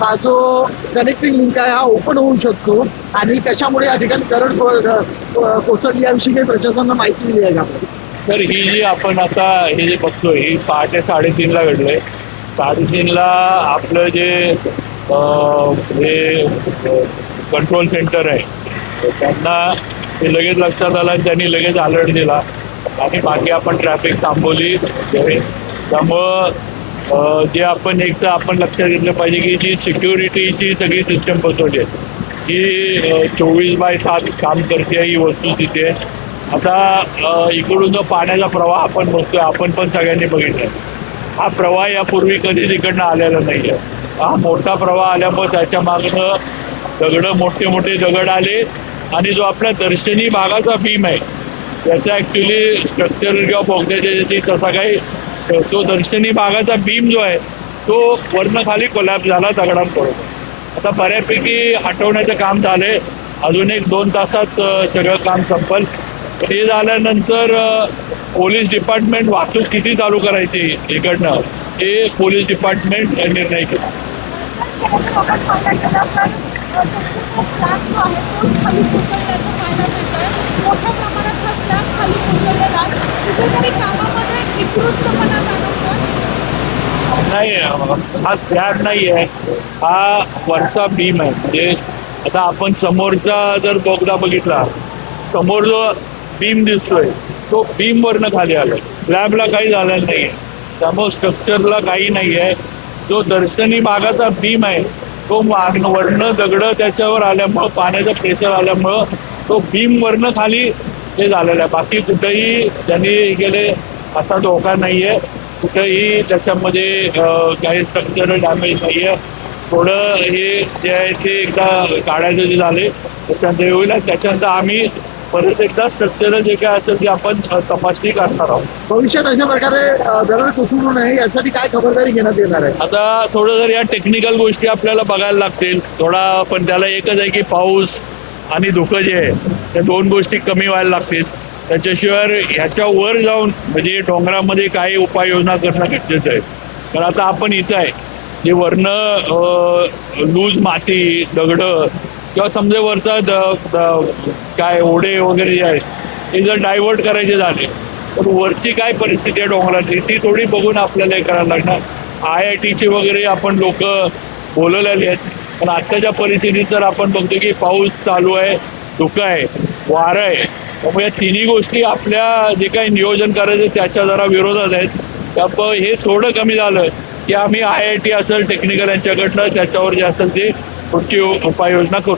हा जो connecting link आहे हा ओपन होऊ शकतो आणि त्याच्यामुळे या ठिकाणी करंट कोसळली याविषयी काही प्रशासनाला माहिती दिली आहे का? तर ही जी आपण आता हे जे बघतोय ही पहाटे 3:30ला घडलंय. 3:30ला आपलं जे कंट्रोल सेंटर आहे त्यांना ते लगेच लक्षात आलं आणि त्यांनी लगेच अलर्ट दिला आणि बाकी आपण ट्रॅफिक थांबवली. त्यामुळं जे आपण एक तर आपण लक्षात घेतलं पाहिजे की जी सिक्युरिटीची सगळी सिस्टम बसवली आहे ही 24/7 काम करते. ही वस्तू तिथे आता इकडून जो पाण्याचा प्रवाह आपण बघतोय आपण पण सगळ्यांनी बघितला. हा प्रवाह यापूर्वी कधीच इकडनं आलेला नाही आहे. हा मोठा प्रवाह आल्यामुळे त्याच्या मागनं मोठे मोठे दगड आले आणि जो आपला दर्शनी भागाचा बीम आहे त्याचा ॲक्च्युली स्ट्रक्चर किंवा बोगद्याची तसा काही तो दर्शनी भागाचा बीम जो आहे तो वरनं खाली कोलॅप्स झाला दगडांकडून. आता बऱ्यापैकी हटवण्याचं काम झालंय. अजून 1-2 तासात सगळं काम संपल. ते झाल्यानंतर पोलीस डिपार्टमेंट वाहतूक किती चालू करायची इकडनं हे पोलीस डिपार्टमेंट निर्णय केला. नाही हा स्लॅब नाही आहे, हा वरचा बीम आहे. म्हणजे आता आपण समोरचा जर बोगदा बघितला समोर जो बीम दिसतोय तो बीम वरनं खाली आलाय. स्लॅबला काही झालेलं नाही आहे त्यामुळे स्ट्रक्चरला काही नाही आहे. जो दर्शनी भागाचा बीम आहे तो वरनं दगडं त्याच्यावर आल्यामुळं पाण्याचं प्रेशर आल्यामुळं तो बीम वरनं खाली हे झालेलं आहे. बाकी कुठंही त्यांनी गेले असा धोका नाही आहे. कुठंही त्याच्यामध्ये काही स्ट्रक्चर डॅमेज नाही आहे. थोडं हे जे आहे ते एकदा काढायचं जे झाले त्याच्यानंतर होईल. त्याच्यानंतर आम्ही परत एकदा स्ट्रक्चर जे काय असेल ते आपण तपासणी करणार आहोत. भविष्यात अशा प्रकारे दरड कोसळू नये यासाठी काय खबरदारी घेण्यात येणार आहे? आता थोडं जर या टेक्निकल गोष्टी आपल्याला बघायला लागतील थोडा, पण त्याला एकच आहे की पाऊस आणि धुकं जे आहे त्या 2 गोष्टी कमी व्हायला लागतील. त्याच्याशिवाय ह्याच्या वर जाऊन म्हणजे डोंगरामध्ये काही उपाययोजना करणं गरजेचं आहे. कारण आता आपण इथं आहे जे वरनं लूज माती दगडं किंवा समजा वरचा काय ओढे वगैरे जे आहेत ते जर डायव्हर्ट करायचे झाले तर वरची काय परिस्थिती आहे डोंगराची ती थोडी बघून आपल्याला हे करायला लागणार. IITचे वगैरे आपण लोक बोलवलेले आहेत पण आत्ताच्या परिस्थितीत तर आपण बघतो की पाऊस चालू आहे, धुकं आहे, वारं आहे. त्यामुळे या तिन्ही गोष्टी आपल्या जे काही नियोजन करायचं त्याच्या जरा विरोधात आहेत. त्यामुळे हे थोडं कमी झालं की आम्ही IIT असेल टेक्निकल यांच्याकडनं त्याच्यावर जे असेल ते पुढची उपाययोजना करू.